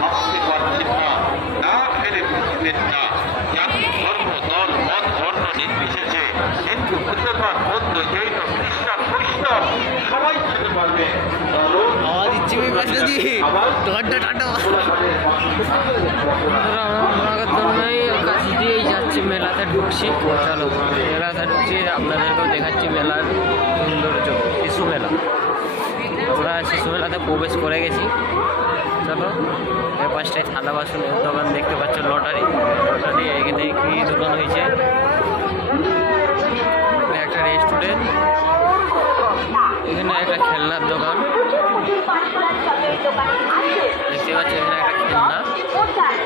ভাবতে পারছেন না, না ফেলে বুঝবেন না। জাতি, ধর্ম, দল, মত, বর্ণ নির্বিশেষে হিন্দু, মুসলমান, বৌদ্ধ, জৈন, খ্রিস্টান, বৈষ্ণব সবাই খেতে পারবে। কাছে দিয়েই যাচ্ছি, মেলাতে ঢুকছি। চলো মেলাতে ঢুকছি, আপনাদেরকেও দেখাচ্ছি মেলার সৌন্দর্য। শিশু মেলা, আমরা শিশু মেলাতে প্রবেশ করে গেছি। চলো, এর পাশটায় থালা বাসনের দোকান দেখতে পাচ্ছ, লটারি। এখানে কি দোকান হয়েছে, একটা রেস্টুরেন্ট, এখানে একটা খেলনার দোকান দেখতে পাচ্ছি। এখানে একটা খেলনা,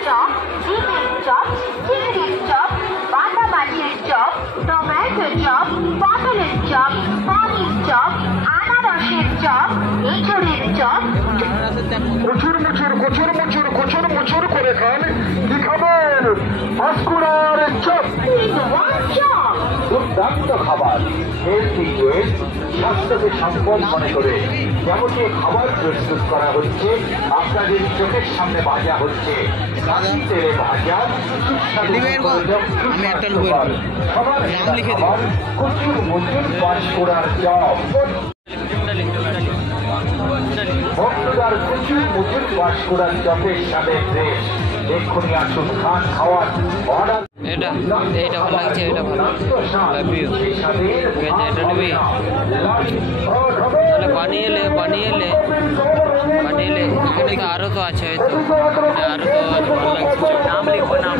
চপ, চিকেন চপ, চিংড়ির চপ, বাটা মাছের চপ, টমেটো চপ, পটলের চপ, পনির চপ, আনারসের চপ, এঁচড়ের চপ। কচুর করে খান। কি খাবেন? পাঁশকুড়ার চপ। দুর্দান্ত খাবার, হেলথি ওয়েট, স্বাস্থ্যকে সম্পদ মনে করে যেমনটি খাবার প্রস্তুত করা হচ্ছে, আপনাদের চোখের সামনে ভাজা হচ্ছে। তেলে ভাজা কচুর মুচুর পাঁশকুড়ার চপ। ভক্তদার প্রচুর মুচুর পাঁশকুড়ার চপের স্বাদের দেশ। এক্ষুনি আসুন, খান, খাওয়ার অর্ডার। এটা ভালো লাগছে, এটা ভালো এটা নিবি। তাহলে বানিয়ে এলে এখানে তো আরো তো আছে, হয়তো আরো তো ভালো লাগছে। নাম লিখবো, নাম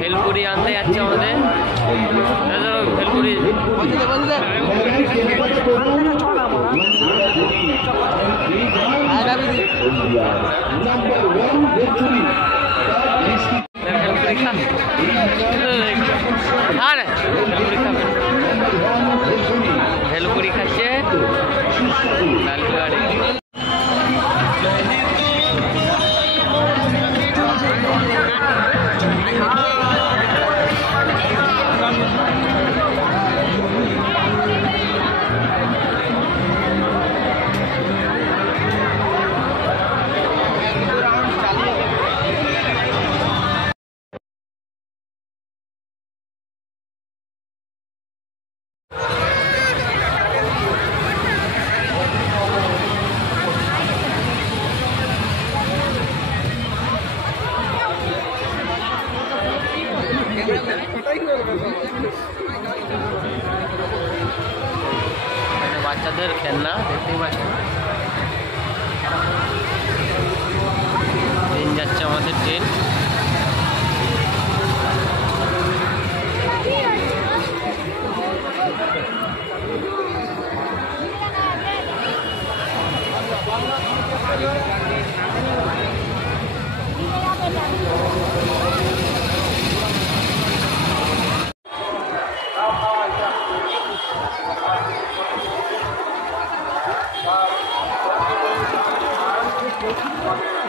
ভেলপুরি আনতে যাচ্ছে আমাদের। ভেলপুরি ভেলপুরি খাচ্ছে লালপুরি। বাচ্চাদের খেলনা দেখতেই পাচ্ছেন। ট্রেন যাচ্ছে, আমাদের ট্রেন। Thank you.